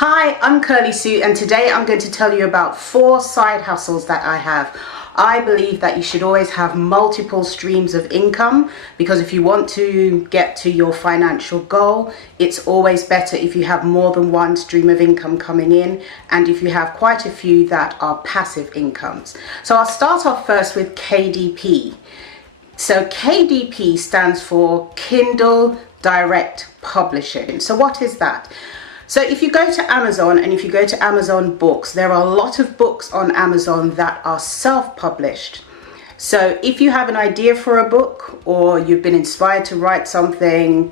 Hi, I'm Kirly-sue, and today I'm going to tell you about 4 side hustles that I have. I believe that you should always have multiple streams of income, because if you want to get to your financial goal, it's always better if you have more than one stream of income coming in, and if you have quite a few that are passive incomes. So I'll start off first with KDP. So KDP stands for Kindle Direct Publishing. So what is that? So if you go to Amazon and if you go to Amazon Books, there are a lot of books on Amazon that are self-published. So if you have an idea for a book, or you've been inspired to write something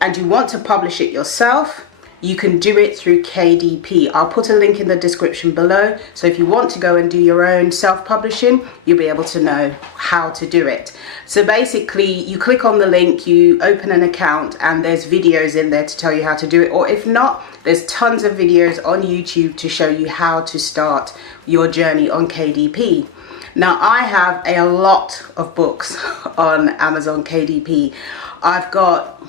and you want to publish it yourself, you can do it through KDP. I'll put a link in the description below. So if you want to go and do your own self-publishing, you'll be able to know how to do it. So basically you click on the link, you open an account, and there's videos in there to tell you how to do it. Or if not, there's tons of videos on YouTube to show you how to start your journey on KDP. Now I have a lot of books on Amazon KDP. I've got,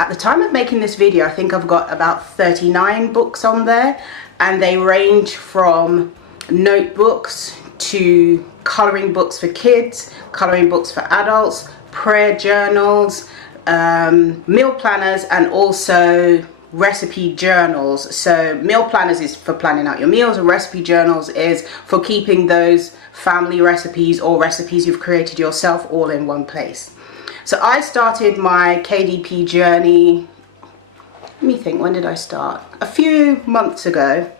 at the time of making this video, I think I've got about 39 books on there, and they range from notebooks to coloring books for kids, coloring books for adults, prayer journals, meal planners, and also recipe journals. So meal planners is for planning out your meals, and recipe journals is for keeping those family recipes or recipes you've created yourself all in one place. So I started my KDP journey, let me think, when did I start? A few months ago,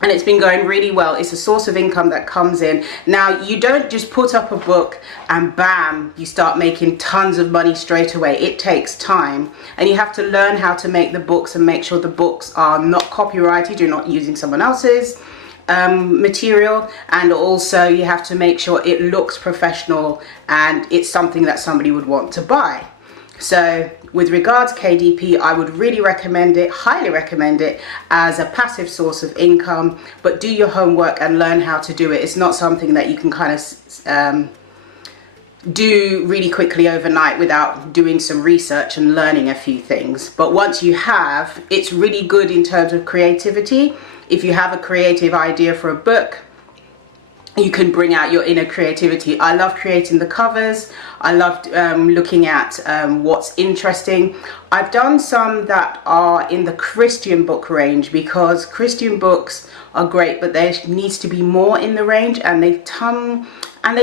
and it's been going really well. It's a source of income that comes in. Now, you don't just put up a book and bam, you start making tons of money straight away. It takes time, and you have to learn how to make the books and make sure the books are not copyrighted, you're not using someone else's material, and also you have to make sure it looks professional and it's something that somebody would want to buy. So with regards to KDP, I would really recommend it, highly recommend it as a passive source of income, but do your homework and learn how to do it. It's not something that you can kind of do really quickly overnight without doing some research and learning a few things. But once you have, it's really good in terms of creativity. If you have a creative idea for a book, you can bring out your inner creativity. I love creating the covers. I loved looking at what's interesting. I've done some that are in the Christian book range, because Christian books are great, but there needs to be more in the range, and they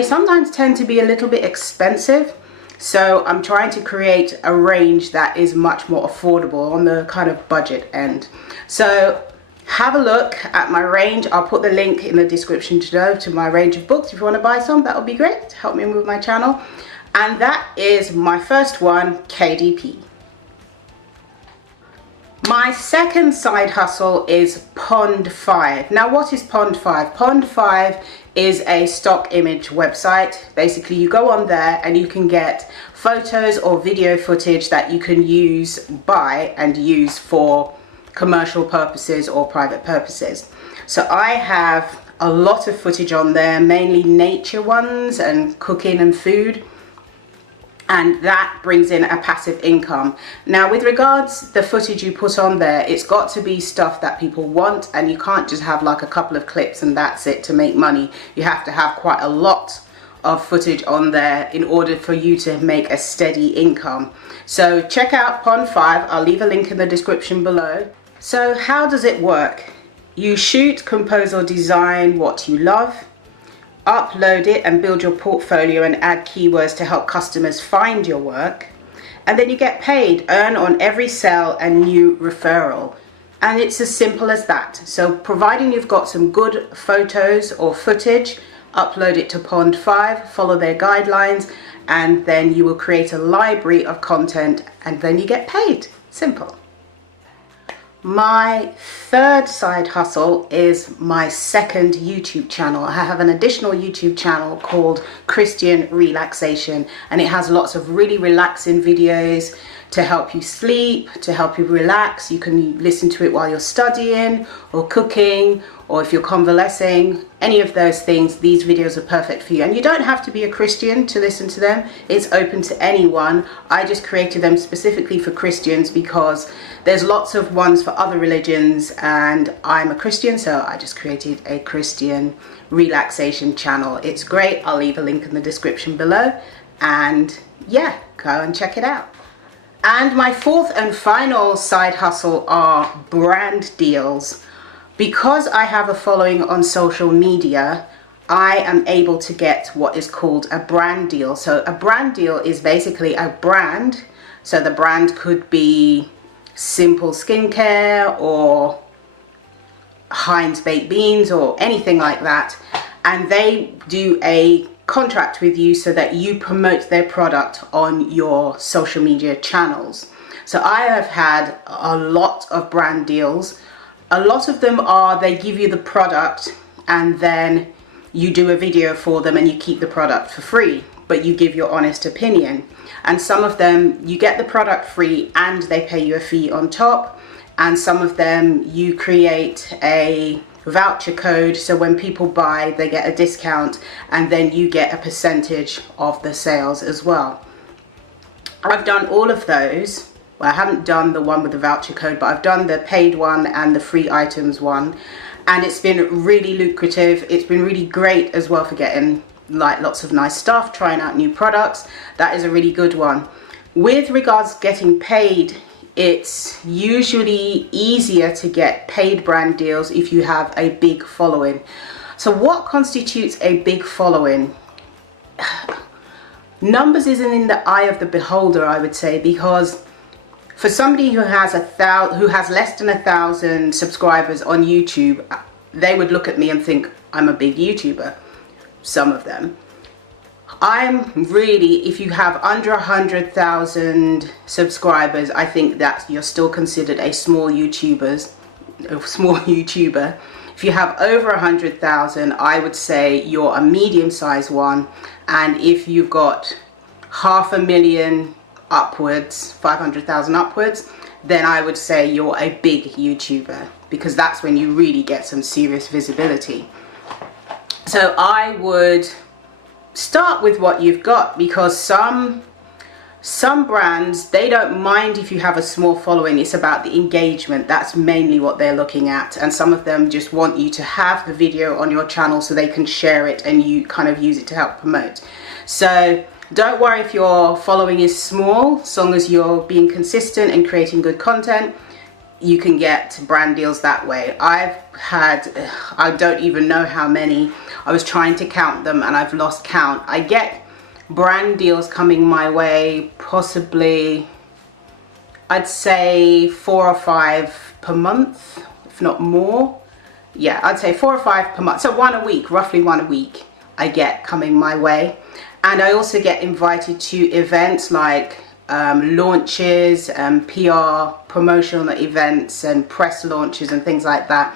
sometimes tend to be a little bit expensive. So I'm trying to create a range that is much more affordable on the kind of budget end. So have a look at my range. I'll put the link in the description below to my range of books. If you want to buy some, that would be great to help me move my channel. And that is my first one, KDP. My second side hustle is Pond5. Now, what is Pond5? Pond5 is a stock image website. Basically, you go on there and you can get photos or video footage that you can buy and use for commercial purposes or private purposes. So I have a lot of footage on there, mainly nature ones and cooking and food, and that brings in a passive income. Now, with regards the footage you put on there, it's got to be stuff that people want, and you can't just have like a couple of clips and that's it to make money. You have to have quite a lot of footage on there in order for you to make a steady income. So check out Pond5. I'll leave a link in the description below. So how does it work? You shoot, compose or design what you love, upload it and build your portfolio and add keywords to help customers find your work, and then you get paid, earn on every sale and new referral. And it's as simple as that. So providing you've got some good photos or footage, upload it to Pond5, follow their guidelines, and then you will create a library of content, and then you get paid. Simple. My third side hustle is my second YouTube channel. I have an additional YouTube channel called Christian Relaxation, and it has lots of really relaxing videos to help you sleep, to help you relax. You can listen to it while you're studying or cooking, or if you're convalescing, any of those things, these videos are perfect for you. And you don't have to be a Christian to listen to them. It's open to anyone. I just created them specifically for Christians because there's lots of ones for other religions, and I'm a Christian, so I just created a Christian relaxation channel. It's great. I'll leave a link in the description below, and yeah, go and check it out. And my fourth and final side hustle are brand deals. Because I have a following on social media, I am able to get what is called a brand deal. So a brand deal is basically a brand. So the brand could be Simple Skincare or Heinz Baked Beans or anything like that. And they do a contract with you so that you promote their product on your social media channels. So I have had a lot of brand deals. A lot of them are, they give you the product and then you do a video for them and you keep the product for free, but you give your honest opinion. And some of them, you get the product free and they pay you a fee on top. And some of them, you create a voucher code, so when people buy, they get a discount and then you get a percentage of the sales as well. I've done all of those. Well, I haven't done the one with the voucher code, but I've done the paid one and the free items one, and it's been really lucrative. It's been really great as well for getting like lots of nice stuff, trying out new products. That is a really good one. With regards to getting paid, it's usually easier to get paid brand deals if you have a big following. So what constitutes a big following? Numbers isn't in the eye of the beholder, I would say, because for somebody who has less than 1,000 subscribers on YouTube, they would look at me and think I'm a big YouTuber. Some of them. I'm really, if you have under 100,000 subscribers, I think that you're still considered a small YouTuber. If you have over 100,000, I would say you're a medium-sized one. And if you've got 500,000 upwards, 500,000 upwards, then I would say you're a big YouTuber, because that's when you really get some serious visibility. So I would start with what you've got, because some brands, they don't mind if you have a small following. It's about the engagement. That's mainly what they're looking at. And some of them just want you to have the video on your channel so they can share it and you kind of use it to help promote. So don't worry if your following is small, as long as you're being consistent and creating good content, you can get brand deals that way. I've had, I don't even know how many. I was trying to count them and I've lost count. I get brand deals coming my way, possibly, I'd say 4 or 5 per month, if not more. Yeah, I'd say 4 or 5 per month. So one a week, roughly one a week I get coming my way. And I also get invited to events like launches, PR promotional events and press launches and things like that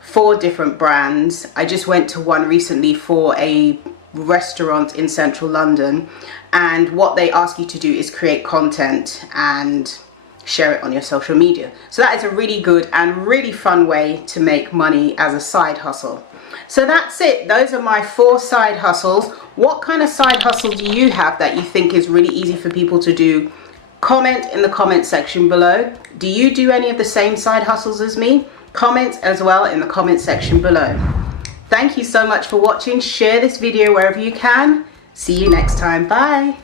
for different brands. I just went to one recently for a restaurant in central London, and what they ask you to do is create content and share it on your social media. So that is a really good and really fun way to make money as a side hustle. So that's it. Those are my 4 side hustles. What kind of side hustle do you have that you think is really easy for people to do? Comment in the comment section below. Do you do any of the same side hustles as me? Comment as well in the comment section below. Thank you so much for watching. Share this video wherever you can. See you next time. Bye.